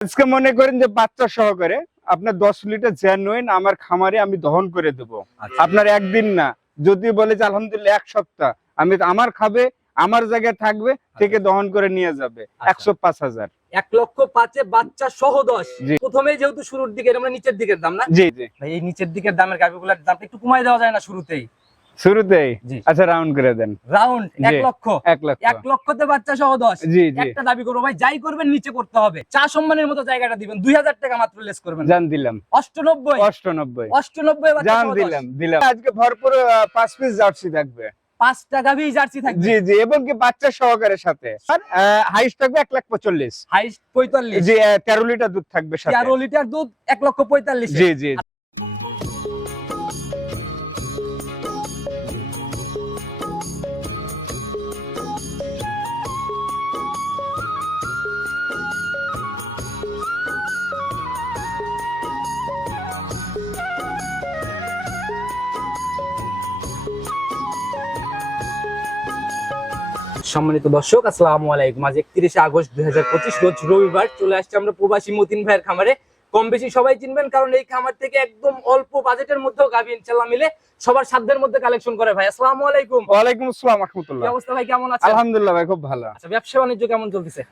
আজকে মনে করেন যে বাচ্চা সহকারে আপনার দশ লিটার জেনুইন আমার খামারে আমি দহন করে দেবো। আচ্ছা। আপনার একদিন না যদি বলে যে আলহামদুলিল্লাহ এক সপ্তাহ আমি আমার খাবে আমার জায়গায় থাকবে থেকে দহন করে নিয়ে যাবে আচ্ছা। একশো পাঁচ হাজার। এক লক্ষ পাঁচে বাচ্চা সহ দশ। প্রথমে যেহেতু শুরুর দিকে আমরা নিচের দিকের দাম না? জি জি। এই নিচের দিকের দামের গাভিগুলোর দামটা একটু কমাই দেওয়া যায় না শুরুতেই। শুরুতেই? আচ্ছা রাউন্ড করে দেন। রাউন্ড এক লক্ষ। এক লক্ষ। এক লক্ষতে বাচ্চা সহ দশ। জি একটা দাবি করব ভাই যাই করবেন নিচে করতে হবে। চা সম্মানের মতো জায়গাটা দিবেন দুই হাজার টাকা মাত্র লেস করবেন। জান দিলাম। অষ্টানব্বই। অষ্টানব্বই। অষ্টানব্বই জান দিলাম দিলাম। আজকে ভরপুর পাঁচ পিস জার্সি থাকবে। পাঁচটা গাভি জার্সি থাকবে। জি জি এবং কি বাচ্চা সহকারের সাথে। আর হাইস্ট থাকবে এক লাখ পঁয়তাল্লিশ। হাইস্ট পঁয়তাল্লিশ। জি তেরো লিটার দুধ থাকবে তেরো লিটার দুধ এক লক্ষ পঁয়তাল্লিশ। জি জি। সম্মানিত দর্শক, আসসালামু আলাইকুম। আজ একত্রিশে আগস্ট দু হাজার পঁচিশ, রোজ রবিবার চলে আসছে আমরা প্রবাসী মতিন ভাইয়ের খামারে। কম বেশি সবাই চিনবেন কারণ এই খামার থেকে একদম অল্প বাজেটের মধ্যেও গাভী ইনশাল্লাহ মিলে সবার সাধ্যের মধ্যে কালেকশন করে ভাই। আসসালামু আলাইকুম। ওয়ালাইকুম আসসালাম রাহমাতুল্লাহ। কি অবস্থা ভাই কেমন আছেন? আলহামদুলিল্লাহ ভাই খুব ভালো। আচ্ছা ব্যবসা বাণিজ্য কেমন চলতেছে?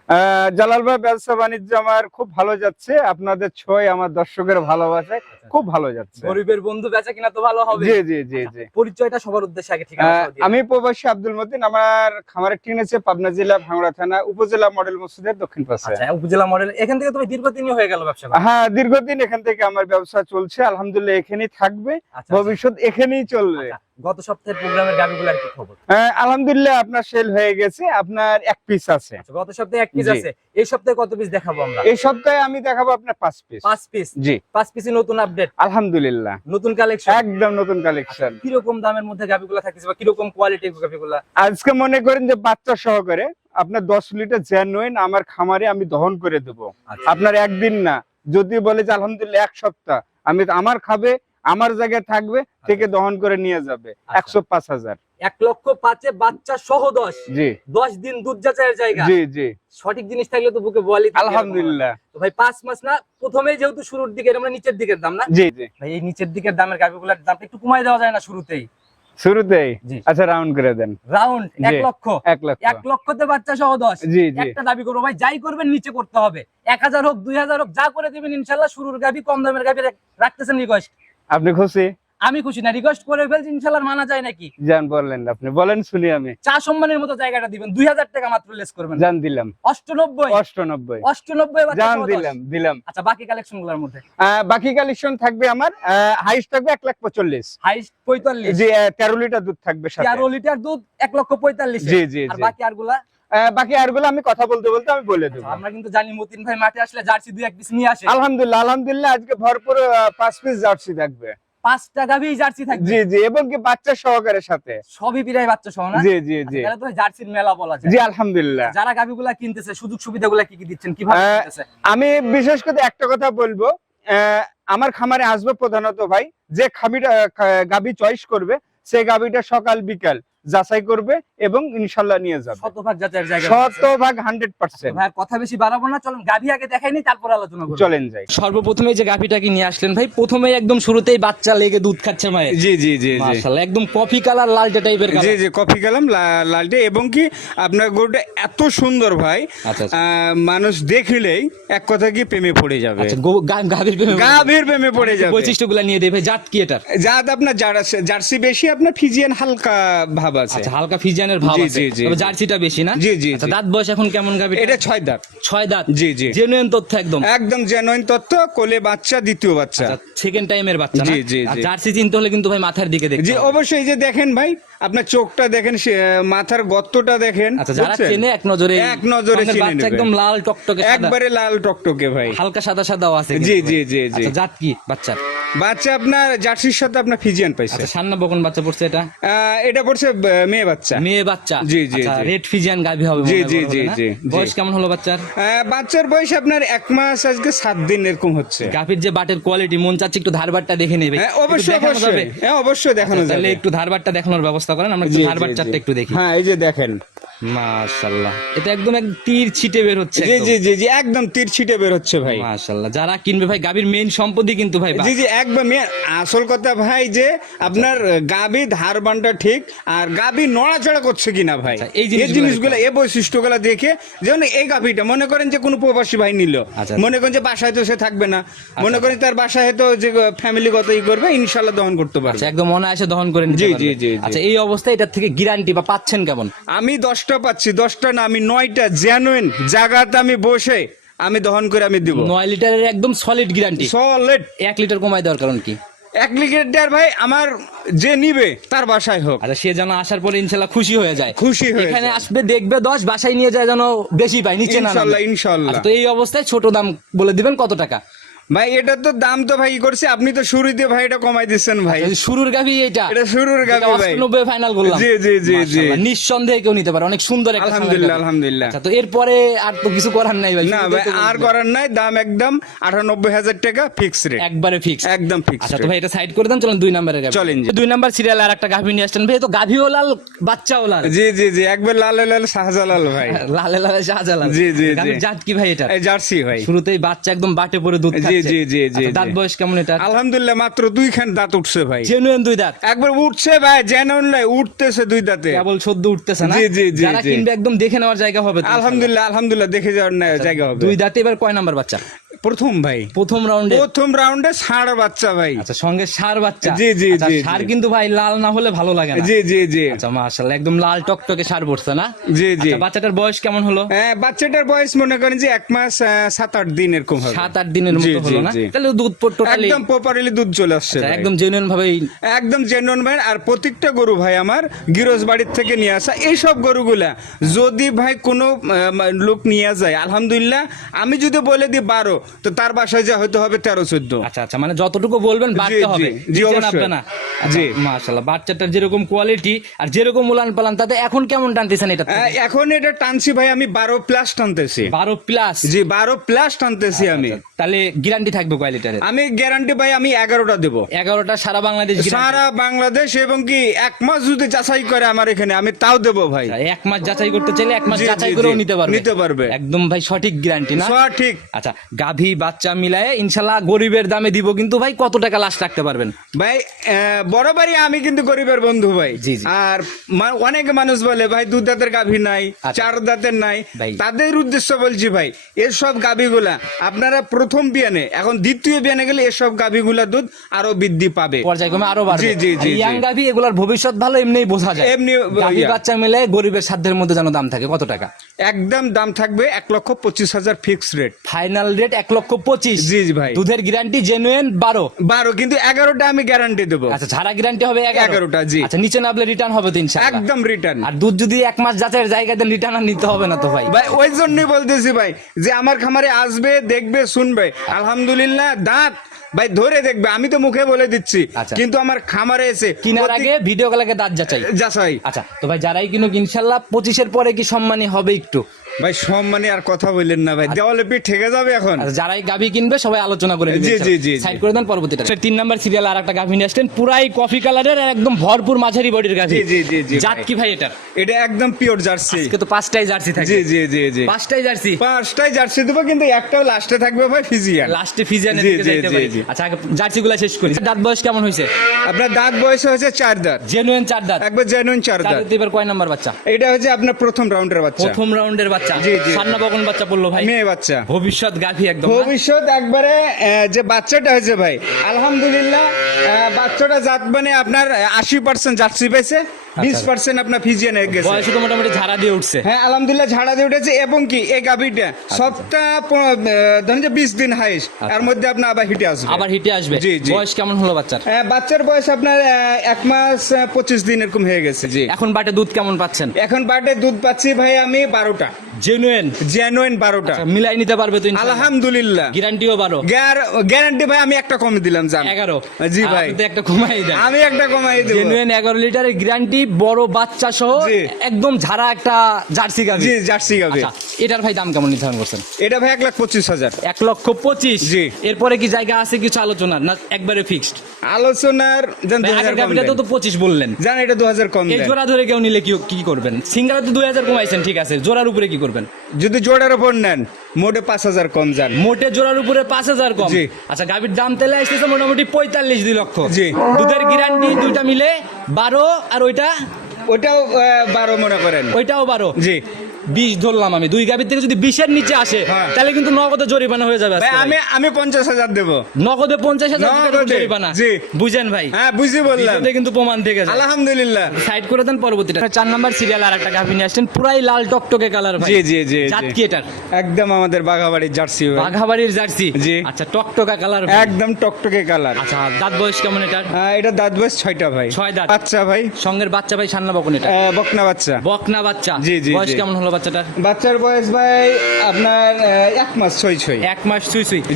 জালাল ভাই ব্যবসা বাণিজ্য আমার খুব ভালো যাচ্ছে। আপনাদের ছয় আমার দর্শকের ভালোবাসায় খুব ভালো যাচ্ছে। গরিবের বন্ধু বেচা কিনা তো ভালো হবে। জি জি জি জি। পরিচয়টা সবার উদ্দেশ্যে আগে ঠিক দিয়ে আমি প্রবাসী আব্দুল মতিন আমার খামারের টিন আছে পাবনা জেলা ভাঙড়া থানা উপজেলা মডেল মসজিদের দক্ষিণ পাশে। আচ্ছা উপজেলা মডেল এখান থেকে তুমি দীর্ঘদিনই হয়ে গেল ব্যবসা হ্যাঁ দীর্ঘদিন এখান থেকে আমার ব্যবসা চলছে আলহামদুলিল্লাহ এখানেই থাকবে আচ্ছা, ভবিষ্যৎ এখানেই চলবে। আচ্ছা। গত সপ্তাহের প্রোগ্রামের গাভিগুলো আর কি খবর? আহ, আলহামদুলিল্লাহ আপনার সেল হয়ে গেছে আপনার এক পিস আছে। আচ্ছা, গত সপ্তাহে এক পিস আছে এই সপ্তাহে কত পিস দেখাবো আমরা? এই সপ্তাহে আমি দেখাবো আপনার পাঁচ পিস পাঁচ পিস জি। পাঁচ পিসে নতুন আপডেট আলহামদুলিল্লাহ। নতুন কালেকশন একদম নতুন কালেকশন কীরকম দামের মধ্যে গাভিগুলো থাকতেছে বা কীরকম কোয়ালিটির গাভিগুলো আজকে মনে করেন যে বাচ্চা সহকারে আপনার দশ লিটার জেনুইন আমার খামারে আমি দহন করে দেবো। আচ্ছা। আপনার একদিন না। যদি বলে যে আলহামদুলিল্লাহ এক সপ্তাহ আমি আমার খাবে আমার জায়গায় থাকবে থেকে দহন করে নিয়ে যাবে আচ্ছা। একশো পাঁচ হাজার। এক লক্ষ পাঁচে বাচ্চা সহ দশ। জি। দশ দিন দুধ যাচাইয়ের জায়গা। জি জি। সঠিক জিনিস থাকলে তো বুকে বলি আলহামদুলিল্লাহ। ভাই পাঁচ মাস না প্রথমেই যেহেতু শুরুর দিকে আমরা নিচের দিকের দাম না? জি জি। ভাই এই নিচের দিকের দামের গাভিগুলোর দামটা একটু কমাই দেওয়া যায় না শুরুতেই? শুরুতেই? আচ্ছা রাউন্ড করে দেন। রাউন্ড এক লক্ষ। এক লক্ষ। এক লক্ষতে বাচ্চা সহ দশ জি। একটা দাবি করব ভাই যাই করবেন নিচে করতে হবে। এক হাজার হোক দুই হাজার হোক যা করে দিবেন ইনশাল্লাহ শুরুর গাভি কম দামের গাভি রাখতেছেন রিকোয়েস্ট আপনি খুশি? আমি খুশি না রিকোয়েস্ট করে ফেলছি ইনশাল্লাহ মানা যায় নাকি? জান বললেন আপনি বলেন শুনি আমি। চা সম্মানের মতো জায়গাটা দিবেন দুই হাজার টাকা মাত্র লেস করবেন। জান দিলাম। অষ্টানব্বই? অষ্টানব্বই। অষ্টানব্বই জান দিলাম দিলাম। আচ্ছা বাকি কালেকশনগুলোর মধ্যে বাকি কালেকশন থাকবে আমার হাইস্ট থাকবে এক লাখ পঁয়তাল্লিশ। হাইস্ট পঁয়তাল্লিশ। জি তেরো লিটার দুধ থাকবে সাথে। তেরো লিটার দুধ এক লক্ষ পঁয়তাল্লিশ। জি জি আর বাকি আরগুলা আহ, বাকি আরগুলো আমি কথা বলতে বলতে আমি বলে দেবো। আমরা কিন্তু জানি মতিন ভাই মাঠে আসলে জার্সি দুই এক পিস নিয়ে আসে। আলহামদুলিল্লাহ আলহামদুলিল্লাহ আজকে ভরপুর পাঁচ পিস জার্সি থাকবে। পাঁচটা গাভি জার্সি থাকবে। জি জি এবং কি বাচ্চা সহকারের সাথে। সবই বিরাই বাচ্চা সহ না? জি জি জি। তাহলে তো জার্সির মেলা বলা যায়। জি আলহামদুলিল্লাহ। যারা গাভীগুলা কিনতেছে সুযোগ সুবিধাগুলা কি কি দিচ্ছেন? কীভাবে আমি বিশেষ করে একটা কথা বলব। আহ, আমার খামারে আসবে প্রধানত ভাই যে খাবিটা গাভী চয়েস করবে সে গাভীটা সকাল বিকাল। যাচাই করবে এবং ইনশাল্লাহ নিয়ে যাবে। শতভাগ যাচাইয়ের জায়গা শতভাগ হান্ড্রেড পার্সেন্ট। ভাই কথা বেশি বাড়াবো না চলুন গাভি আগে দেখাইনি তারপর আলোচনা করব। চলেন যাই। সর্বপ্রথমে যে গাভিটাকে নিয়ে আসলেন ভাই প্রথমেই একদম শুরুতেই বাচ্চা লেগে দুধ খাচ্ছে মায়ের। জি জি জি জি। মাশাআল্লাহ একদম কফি কালার লালটে টাইপের জি জি কফি কালাম লা- লালটে এবং কি আপনার গরুটা এত সুন্দর ভাই আচ্ছা, আচ্ছা। আহ, মানুষ দেখলেই এক কথা কি প্রেমে পড়ে যাবে। আচ্ছা গাভির প্রেমে- গাভীর প্রেমে পড়ে যাবে। বৈশিষ্ট্যগুলা নিয়ে দেবে জাত কি এটার? জাত আপনার জার্সি বেশি আপনার ফিজিয়ান হালকা ভাব আছে। আচ্ছা হালকা ফিজিয়ানের ভাব আছে। জি, জি, তবে জার্সিটা বেশি না? জি, জি, দাঁত বয়স এখন কেমন গাভি এটা ছয় দাঁত। ছয় দাঁত? জি, জি। জেনুইন তথ্য একদম। একদম জেনুইন তত্ত্ব কোলে বাচ্চা দ্বিতীয় বাচ্চা। সেকেন্ড টাইমের বাচ্চা জি, জি, জার্সি চিনতে হলে কিন্তু ভাই মাথার দিকে দেখতে জি অবশ্যই যে দেখেন ভাই আপনার চোখটা দেখেন মাথার গর্তটা দেখেন আচ্ছা যারা চেনে এক নজরে এক নজরে চিনে নেবে। একদম লাল টকটকে একবারে লাল টকটকে ভাই। হালকা সাদা সাদাও আছে জি, জি, জি, জি। আচ্ছা জাত কি বাচ্চার? বাচ্চা আপনার জার্সির সাথে আপনার ফিজিয়ান পাইছে। আচ্ছা সান্না বকন বাচ্চা পড়ছে এটা? আহ, এটা পড়ছে মেয়ে বাচ্চা। মেয়ে বাচ্চা? জি, জি, জি। রেড ফিজিয়ান গাভি হবে জি, জি, জি, জি। বয়স কেমন হলো বাচ্চার? বাচ্চার বয়স আপনার এক মাস আজকে সাত দিন এরকম হচ্ছে। গাভির যে বাটের কোয়ালিটি মন চাচ্ছে একটু ধার বাটটা দেখে নেবে। হ্যাঁ অবশ্যই? অবশ্যই। হ্যাঁ অবশ্যই দেখানো যাবে তাহলে যাবে। একটু ধারবারটা দেখানোর ব্যবস্থা করেন আমরা ধারবারটা একটু দেখি। হ্যাঁ এই যে দেখেন মাশাআল্লাহ। এটা একদম এক তীর ছিটে বের হচ্ছে জি জি জি জি একদম তীর ছিটে বের হচ্ছে ভাই। মাশাআল্লাহ। যারা কিনবে ভাই গাভীর মেইন সম্পত্তি কিন্তু ভাই জি জি একদম আসল কথা ভাই যে আপনার গাবি ধারবানটা ঠিক আর গাবি নড়াচড়া করছে কিনা ভাই। আচ্ছা, এই জিনিসগুলো জিনিসগুলো এই বৈশিষ্ট্যগুলো দেখে যেমন এই গাভিটা মনে করেন যে কোনো প্রবাসী ভাই নিল। আচ্ছা। মনে করেন যে বাসায় তো সে থাকবে না। মনে করেন তার বাসায় হয়তো যে ফ্যামিলি ফ্যামিলিগত ই করবে ইনশাল্লাহ দহন করতে পারবে। আচ্ছা একদম অনায়াসে দহন করেন জি, জি, জি। আচ্ছা এই অবস্থায় এটার থেকে গ্যারান্টি বা পাচ্ছেন কেমন? আমি দশটা পাচ্ছি দশটা না আমি নয়টা জেনুইন জায়গাতে আমি বসে আমি দহন করে আমি দিব। নয় লিটারের একদম সলিড গ্যারান্টি সলিড এক লিটার কমাই দেওয়ার কারণ কি? এক লিটার ভাই আমার যে নিবে তার বাসায় হোক। আচ্ছা সে যেন আসার পরে ইনশাল্লাহ খুশি হয়ে যায়। খুশি হয়ে এখানে আসবে দেখবে দশ বাসায় নিয়ে যায় যেন বেশি পায় নিচে না। ইনশাল্লাহ ইনশাল্লাহ। আচ্ছা, তো এই অবস্থায় ছোট দাম বলে দিবেন কত টাকা? ভাই এটা তো দাম তো ভাই করছে? আপনি তো শুরুতে ভাই এটা কমাই দিচ্ছেন ভাই। শুরুর গাভি এটা এটা শুরুর গাভি ভাই। নব্বই ফাইনাল করলাম। জি, জি, জি, জি। নিঃসন্দেহে কেউ নিতে পারে। অনেক সুন্দর একটা আলহামদুলিল্লাহ আলহামদুলিল্লাহ। আচ্ছা তো এরপরে আর তো কিছু করার নাই ভাই না ভাই আর করার নাই দাম একদম আটানব্বই হাজার টাকা ফিক্স রেট একবারে ফিক্স একদম ফিক্স আচ্ছা তো ভাই এটা সাইড করে দেন চলেন দুই নম্বরের গাভী। চলেন। দুই নাম্বার সিরিয়াল আর একটা গাভী নিয়ে আসছেন ভাই তো গাভীও লাল বাচ্চাও লাল। জি জি জি একবার লাল লাল শাহজালাল ভাই। লালে লালে শাহজালাল। জি, জি, জি। জাত কি ভাই এটা এই জার্সি ভাই। শুরুতেই বাচ্চা একদম বাটে পড়ে দুধ জি, খাচ্ছে জি, জি, জি, আচ্ছা, দাঁত বয়স কেমন এটা আলহামদুলিল্লাহ মাত্র দুইখান দাঁত উঠছে ভাই। জেনুইন দুই দাঁত? একবার উঠছে ভাই জেনুইন নাই উঠতেছে দুই দাঁতে। কেবল সদ্য উঠতেছে না? জি, জি, জি, যারা কিনবে একদম দেখে নেওয়ার জায়গা হবে আলহামদুলিল্লাহ আলহামদুলিল্লাহ দেখে যাওয়ার জায়গা হবে। দুই দাঁতে এবার কয় নাম্বার বাচ্চা? প্রথম ভাই। প্রথম রাউন্ডে প্রথম রাউন্ডে ষাঁড় বাচ্চা ভাই। আচ্ছা সঙ্গে সার বাচ্চা। জি, জি, আচ্ছা, জি, সার কিন্তু ভাই লাল না হলে ভালো লাগে না। জি জি জি। আচ্ছা মাশাআল্লাহ একদম লাল টকটকে সার পড়ছে না? জি জি। আচ্ছা, বাচ্চাটার বয়স কেমন হলো? হ্যাঁ, বাচ্চাটার বয়স মনে করেন যে এক মাস সাত আট দিন এরকম হবে। সাত আট দিনের মতো হলো না? তাহলে দুধ টোটালি একদম প্রপারলি দুধ চলে আসছে ভাই। একদম জেনুইন ভাবেই একদম জেনুইন ভাই। আর প্রত্যেকটা গরু ভাই আমার গিরোজ বাড়ির থেকে নিয়ে আসা এইসব গরুগুলা যদি ভাই কোনো লোক নিয়ে যায় আলহামদুলিল্লাহ আমি যদি বলে দিই বারো তো তার বাসায় যা হয়তো হবে তেরো চোদ্দ। আচ্ছা আচ্ছা মানে যতটুকু বলবেন বাড়তে হবে। জি, অবশ্যই। না জি। জি। মাশাআল্লাহ বাচ্চাটার যেরকম কোয়ালিটি আর যেরকম উলান পালান তাতে এখন কেমন টানতেছেন এটা? এখন এটা টানছি ভাই আমি বারো প্লাস টানতেছি। বারো প্লাস জি বারো প্লাস টানতেছি আমি। তাহলে গ্যারান্টি থাকবে কোয়ালিটারের আমি গ্যারান্টি ভাই আমি এগারোটা দেবো। এগারোটা সারা বাংলাদেশ সারা বাংলাদেশ এবং কি এক মাস যদি যাচাই করে আমার এখানে আমি তাও দেবো ভাই। এক মাস যাচাই করতে চাইলে এক মাস যাচাই করেও নিতে পারবে। নিতে পারবে। একদম ভাই সঠিক গ্যারান্টি না? সঠিক। আচ্ছা গাভী বাচ্চা মিলায়ে ইনশাল্লাহ গরিবের দামে দিব। কিন্তু ভাই কত টাকা লাস্ট রাখতে পারবেন? ভাই আহ, বরাবরই আমি কিন্তু গরিবের বন্ধু ভাই। জি। আর অনেক মানুষ বলে ভাই দু দাঁতের গাভী নাই আচ্ছা। চার দাঁতের নাই। তাদের উদ্দেশ্য বলছি ভাই এসব গাভীগুলা আপনারা প্রথম বিয়ানে এখন দ্বিতীয় বিয়ানে গেলে এসব গাভীগুলা দুধ আরও বৃদ্ধি পাবে। পর্যায়ক্রমে আরও বাড়বে। জি, জি, জি, ইয়াং গাভী এগুলার ভবিষ্যৎ ভালো এমনিই বোঝা যায়। এমনি, গাভী বাচ্চা মিলে গরিবের সাধ্যের মধ্যে যেন দাম থাকে। কত টাকা? একদম দাম থাকবে এক লক্ষ পঁচিশ হাজার ফিক্স রেট ফাইনাল রেট এক লক্ষ পঁচিশ। জি, জি, ভাই। দুধের গ্যারান্টি জেনুইন বারো। বারো কিন্তু এগারোটা আমি গ্যারান্টি দেবো। আচ্ছা ছাড়া গ্যারান্টি হবে এগারোটা, জি। আচ্ছা নিচে নামলে রিটার্ন হবে তো ইনশাআল্লাহ। একদম রিটার্ন আর দুধ যদি এক মাস যাচাইয়ের জায়গায় দেন রিটার্ন আর নিতে হবে না তো ভাই। ভাই ওই জন্যই বলতেছি ভাই যে আমার খামারে আসবে দেখবে শুনবে। আলহামদুলিল্লাহ দাঁত। ভাই ধরে দেখবে আমি তো মুখে বলে দিচ্ছি। আচ্ছা। কিন্তু আমার খামারে এসে কিনার আগে ভিডিও কলাকে দাঁত যাচাই। যাচাই। আচ্ছা তো ভাই যারাই কিনুক ইনশাল্লাহ পঁচিশের পরে কি সম্মানী হবে একটু? ভাই সম্মানে আর কথা বললেন না ভাই। দেওয়ালে পিঠ ঠেকে যাবে এখন? যারাই গাভি কিনবে সবাই আলোচনা করে জি, জি, জি, জি। সাইড করে দেন পরবর্তীটা আচ্ছা, তিন নাম্বার সিরিয়াল আর একটা গাভি নিয়ে আসলেন। পুরাই কফি কালারের আর একদম ভরপুর মাঝারি বডির গাভি। জি, জি, জি, জি, জাত ভাই। কি ভাই এটা এটা একদম পিওর জার্সি আজকে তো পাঁচটাই জার্সি থাকে। জি জি জি জি। পাঁচটাই জার্সি পাঁচটাই জার্সি দেবো কিন্তু একটাও লাস্টে থাকবে ভাই ফিজিয়ান লাস্টে ফিজিয়ানের জি, দিকে জি, যাইতে জি, পারি। জি। আচ্ছা আগে জার্সি গুলা শেষ করি। দাঁত বয়স কেমন হয়েছে? আপনার দাঁত বয়স হয়েছে চার দাঁত। জেনুইন চার দাঁত। একবার জেনুইন চার দাঁত। চার এবার কয় নাম্বার বাচ্চা? এটা হচ্ছে আপনার প্রথম রাউন্ডের বাচ্চা। প্রথম রাউন্ডের বাচ্চা। জি। সান্না বকন বাচ্চা পড়ল ভাই। মেয়ে বাচ্চা। ভবিষ্যৎ গাভি একদম ভবিষ্যৎ একবারে যে বাচ্চাটা হয়েছে ভাই আলহামদুলিল্লাহ বাচ্চাটা জাত মানে আপনার আশি পার্সেন্ট জার্সি পেয়েছে। বিশ পার্সেন্ট আপনার ফিজিয়ান হয়ে গেছে। বয়সে তো মোটামুটি ঝাড়া দিয়ে উঠছে। হ্যাঁ আলহামদুলিল্লাহ ঝাড়া দিয়ে উঠেছে এবং কি এই গাভিটা সপ্তাহ ধরেন যে বিশ দিন হাইস এর মধ্যে আপনার আবার হিটে আসবে। আবার হিটে আসবে? জি, জি। বয়স কেমন হলো বাচ্চার? বাচ্চার বয়স আপনার এক মাস পঁচিশ দিন এরকম হয়ে গেছে। জি। এখন বাটে দুধ কেমন পাচ্ছেন? এখন বাটে দুধ পাচ্ছি ভাই আমি বারোটা। জেনুইন জেনুইন বারোটা। মিলাই নিতে পারবে তো আলহামদুলিল্লাহ। গ্যারান্টিও বারো। গ্যারান্টি ভাই আমি একটা কমে দিলাম জান। এগারো? জি ভাই। একটা কমাই দেন। আমি একটা কমাই দেবো। জেনুইন এগারো লিটারের গ্যারান্টি বড় বাচ্চা সহ একদম ঝাড়া একটা জার্সি গাভি। জি জার্সি গাবে আচ্ছা এটার ভাই দাম কেমন নির্ধারণ করছেন? এটা ভাই এক লাখ পঁচিশ হাজার। এক লক্ষ পঁচিশ? জি। এরপরে কি জায়গা আছে কিছু আলোচনার না একবারে ফিক্সড আলোচনার গাভিটা তো পঁচিশ বললেন। জান এটা দু হাজার কম এই। জোড়া ধরে কেউ নিলে কি কি করবেন? সিঙ্গারা তো দুই হাজার কমাইছেন ঠিক আছে। জোড়ার উপরে কি করবেন? যদি জোড়ার উপর নেন মোটে পাঁচ হাজার কম যান। মোটে জোড়ার উপরে পাঁচ হাজার কম? জি। আচ্ছা গাভীর দাম তেলে আসতেছে মোটামুটি পঁয়তাল্লিশ দুই লক্ষ। জি। দুধের গ্যারান্টি দুইটা মিলে বারো আর ওইটা? ওইটাও আহ, বারো মনে করেন। ওইটাও বারো। জি। বিশ ধরলাম আমি। দুই গাভীর থেকে যদি বিশের নিচে আসে হ্যাঁ। তাহলে কিন্তু নগদে জরিমানা হয়ে যাবে। আমি আমি পঞ্চাশ হাজার দেবো। নগদে পঞ্চাশ হাজার জরিমানা। জি। বুঝেন ভাই। হ্যাঁ বুঝি বললাম। কিন্তু প্রমাণ থেকে যায়। আলহামদুলিল্লাহ। সাইড করে দেন পরবর্তীটা। চার নাম্বার সিরিয়াল আর একটা গাভী নিয়ে আসছেন পুরাই লাল টকটকে কালার ভাই। জি জি জি জাতকি কি এটার। একদম আমাদের বাঘাবাড়ির জার্সি। বাঘাবাড়ির জার্সি? জি। আচ্ছা টকটকা কালার একদম টকটকে কালার আচ্ছা দাঁত বয়স কেমন এটার? এটা দাঁত বয়স ছয়টা ভাই। ছয় দাঁত। আচ্ছা ভাই। সঙ্গের বাচ্চা ভাই সান্না বকন এটা। বকনা বাচ্চা। বকনা বাচ্চা। জি, জি, বয়স কেমন হলো বাচ্চাটার? বাচ্চার বয়স ভাই আপনার এক মাস এক মাস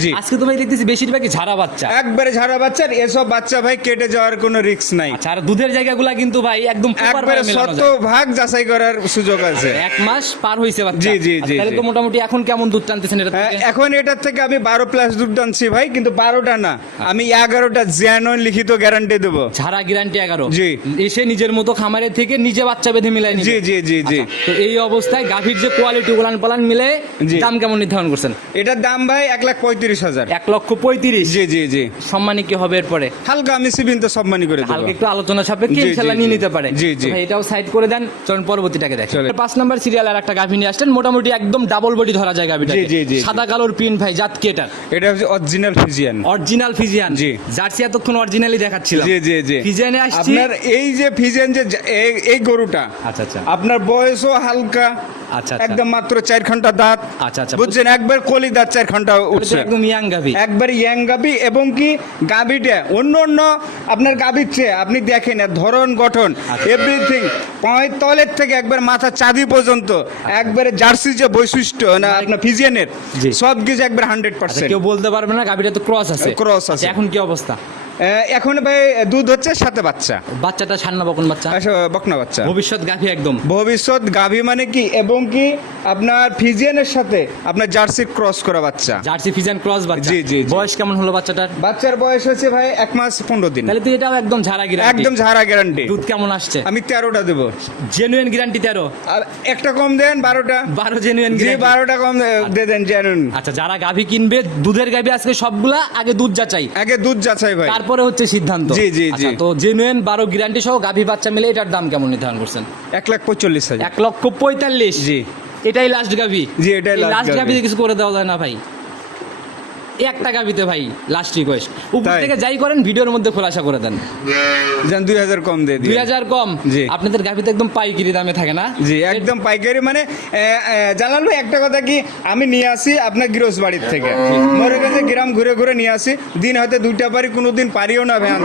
জি। আজকে তো ভাই দেখতেছি বেশিরভাগই ঝাড়া বাচ্চা। একবারে ঝাড়া বাচ্চার এসব বাচ্চা ভাই কেটে যাওয়ার কোনো রিস্ক নাই। আচ্ছা আর দুধের জায়গাগুলা কিন্তু ভাই একদম একবারে শত ভাগ যাচাই করার সুযোগ আছে। এক মাস পার হইছে বাচ্চা। জি, জি, আচ্ছা, জি, তাহলে তো মোটামুটি এখন কেমন দুধ টানতেছেন এটা হ্যাঁ, এখন এটার থেকে আমি বারো প্লাস দুধ টানছি ভাই কিন্তু বারোটা না। আমি এগারোটা জ্যানন লিখিত গ্যারান্টি দেবো। ঝাড়া গ্যারান্টি এগারো। জি। এসে নিজের মতো খামারের থেকে নিজে বাচ্চা বেঁধে মিলাই জি জি জি জি। আচ্ছা, তো এই অবস্থায় গাভীর যে কোয়ালিটি উলান পালান মিলে। দাম কেমন নির্ধারণ করছেন? এটার দাম ভাই এক লাখ পঁয়ত্রিশ হাজার। এক লক্ষ পঁয়ত্রিশ? জি জি জি। সম্মানী কি হবে এরপরে? হালকা আমি সিবিন তো সম্মানী করে দেবো। হালকা একটু আলোচনা সাপেক্ষে ইনশাল্লাহ নিয়ে নিতে পারে। জি, জি। এটাও সাইড করে দেন চলুন পরবর্তীটাকে দেখ। চলেন। পাঁচ নাম্বার সিরিয়াল আর একটা গাভী নিয়ে আসছেন মোটামুটি একদম ডাবল বডি ধরা যায় গাভীটা জি, জি, জি। সাদা কালোর পিন ভাই জাত কি এটা এটা হচ্ছে অরিজিনাল ফিজিয়ান অরিজিনাল ফিজিয়ান জি। জার্সি এতক্ষণ অরিজিনালি দেখাচ্ছিলাম। জি জি জি। ফিজিয়ানে আসছি। আপনার এই যে ফিজিয়ান যে এই- এই গরুটা আচ্ছা আচ্ছা। আপনার বয়সও হালকা আচ্ছা, আচ্ছা। একদম মাত্র চার ঘণ্টা দাঁত। আচ্ছা, আচ্ছা। বুঝছেন? একবার কলি দাঁত চার ঘণ্টা উঠছে। একদম ইয়াং গাভী। একবার ইয়াং গাবি এবং কি গাবিটা অন্য অন্য আপনার গাবির চেয়ে আপনি দেখেন ধরন গঠন। এভরিথিং পায়ের তলের থেকে একবার মাথা চাঁদি পর্যন্ত একবারে জার্সি যে বৈশিষ্ট্য না আপনার ফিজিয়ানের সব কিছু একবার হান্ড্রেড পার্সেন্ট কেউ বলতে পারবে না গাভীটা তো ক্রস আছে। ক্রস আছে। এখন কি অবস্থা? এখন ভাই দুধ হচ্ছে সাথে বাচ্চা। বাচ্চাটা সান্না বকন বাচ্চা। আচ্ছা, বকনা বাচ্চা। ভবিষ্যৎ গাভী একদম। ভবিষ্যৎ গাভী মানে কি? এবং কি আপনার ফিজিয়ানের সাথে আপনার জার্সি ক্রস করা বাচ্চা। জার্সি ফিজিয়ান ক্রস বাচ্চা। জি, জি। বয়স কেমন হলো বাচ্চাটার? বাচ্চার বয়স হচ্ছে ভাই এক মাস পনেরো দিন। তাহলে তো এটাও একদম ঝাড়া গ্যারান্টি একদম ঝাড়া গ্যারান্টি দুধ কেমন আসছে? আমি তেরোটা দেবো। জেনুইন গ্যারান্টি তেরো? আর একটা কম দেন বারোটা। বারো জেনুইন জি বারোটা কম দিয়ে দেন জানুন আচ্ছা যারা গাভী কিনবে দুধের গাভী আজকে সবগুলা আগে দুধ যাচাই। আগে দুধ যাচাই ভাই। তারপরে হচ্ছে সিদ্ধান্ত জি, জি, আচ্ছা, জি। তো জেনুইন বারো গ্যারান্টি সহ গাভী বাচ্চা মিলে এটার দাম কেমন নির্ধারণ করছেন এক লাখ পঁয়তাল্লিশ হাজার এক লক্ষ পঁয়তাল্লিশ জি। এটাই লাস্ট গাভী জি, এটাই লাস্ট গাভী। কিছু করে দেওয়া যায় না ভাই একটা গাভীতে ভাই লাস্ট রিকোয়েস্ট উপর থেকে যাই করেন ভিডিওর মধ্যে খোলাসা করে দেন। যান দুই হাজার কম দিয়ে দুই হাজার কম? জি। আপনাদের গাভীতে একদম পাইকারি দামে থাকে না? জি একদম পাইকারি মানে জানালো একটা কথা কি? আমি নিয়ে আসি আপনার গৃহস্থ বাড়ির থেকে। মনে কাছে গ্রাম ঘুরে ঘুরে নিয়ে আসি। দিন হয়তো দুইটা পারি কোনো দিন পারিও না ভ্যান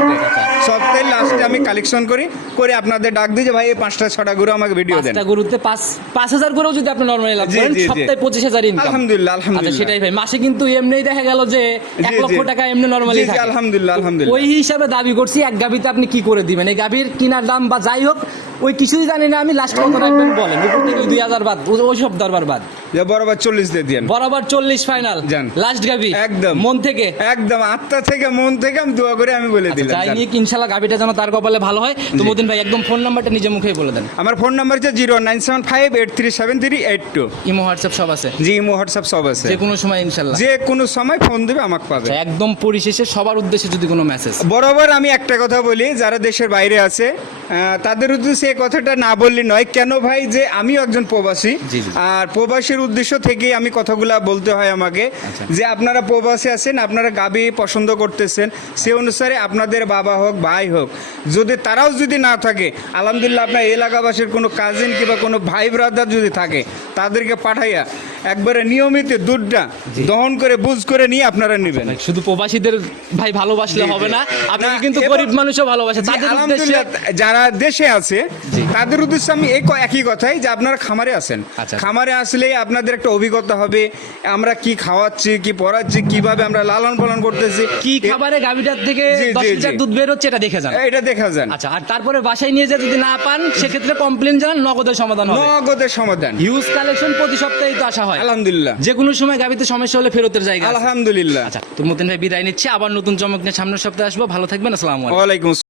সপ্তাহে লাস্টে আমি কালেকশন করি করে আপনাদের ডাক দিই যে ভাই এই পাঁচটা ছটা ঘুরে আমাকে ভিডিও দেন। পাঁচটা গরুতে পাঁচ পাঁচ হাজার করেও যদি আপনি নর্মালি লাভ করেন। সপ্তাহে পঁচিশ হাজার ইনকাম আলহামদুলিল্লাহ আচ্ছা আলহামদুলিল্লাহ। সেটাই ভাই মাসে কিন্তু এমনিই দেখা গেল যে এক লক্ষ টাকা এমনি নর্মালি আলহামদুলিল্লাহ, আলহামদুলিল্লাহ। ওই হিসাবে দাবি করছি এক গাভিতে আপনি কি করে দিবেন? এই গাভির কিনার দাম বা যাই হোক ওই কিছুই জানি না আমি লাস্ট কত রাখবেন বলেন। উপর থেকে দুই হাজার বাদ ওই সব দরবার বাদ। বরাবর চল্লিশ দিয়ে দিন বরাবর চল্লিশ ফাইনাল। লাস্ট গাভি। একদম। মন থেকে। একদম। আত্মা থেকে মন থেকে আমি দোয়া করে আমি বলে আচ্ছা, দিলাম যাই। নিয়ে ইনশাল্লাহ গাভিটা যেন তার কপালে ভালো হয়। তো জি। ভাই একদম ফোন নাম্বারটা নিজে মুখেই বলে দেন। আমার ফোন নাম্বার হচ্ছে zero nine seven five eight three seven three eight two Imo WhatsApp সব আছে? জি ইমো হোয়াটসঅ্যাপ সব আছে। যে কোনো সময় ইনশাল্লাহ যে কোনো সময় ফোন দেবে আমাকে পাবে। একদম পরিশেষে সবার উদ্দেশ্যে যদি কোনো মেসেজ বরাবর আমি একটা কথা বলি যারা দেশের বাইরে আছে তাদের উদ্দেশ্যে এই কথাটা না বললে নয় কেন ভাই যে আমিও একজন প্রবাসী। আর প্রবাসীর উদ্দেশ্য থেকেই আমি কথাগুলা বলতে হয় আমাকে আচ্ছা। যে আপনারা প্রবাসী আছেন আপনারা গাবি পছন্দ করতেছেন সে অনুসারে আপনাদের বাবা হোক ভাই হোক যদি তারাও যদি না থাকে আলহামদুলিল্লাহ আপনার এলাকাবাসীর কোনো কাজিন কিংবা কোনো ভাই ব্রাদার যদি থাকে তাদেরকে পাঠাইয়া একবারে নিয়মিত দুধটা দহন করে বুঝ করে নিয়ে আপনারা নেবেন শুধু প্রবাসীদের ভাই ভালোবাসলে। হবে না আপনি কিন্তু গরিব মানুষও ভালোবাসে তাদের যারা দেশে আছে। তাদের উদ্দেশ্যে আমি এই একই কথাই যে আপনারা খামারে আছেন আচ্ছা। খামারে আসলেই আপনাদের একটা অভিজ্ঞতা হবে আমরা কি খাওয়াচ্ছি কি পড়াচ্ছি কীভাবে আমরা লালন পালন করতেছি। কি খাবারে গাভিটার থেকে দশ লিটার দুধ বের হচ্ছে এটা দেখে যান এটা দেখা যান আচ্ছা আর তারপরে বাসায় নিয়ে যেয়ে যদি না পান সেক্ষেত্রে কমপ্লেন জানান নগদের সমাধান হবে। নগদের সমাধান। হিউজ কালেকশন প্রতি সপ্তাহে তো আসা হয়। আলহামদুলিল্লাহ। যে কোনো সময় গাভিতে সমস্যা হলে ফেরতের জায়গা আলহামদুলিল্লাহ। আচ্ছা তো মতিন ভাই বিদায় নিচ্ছি আবার নতুন চমক নিয়ে সামনের সপ্তাহে আসব। ভালো থাকবেন আসসালামু আলাইকুম।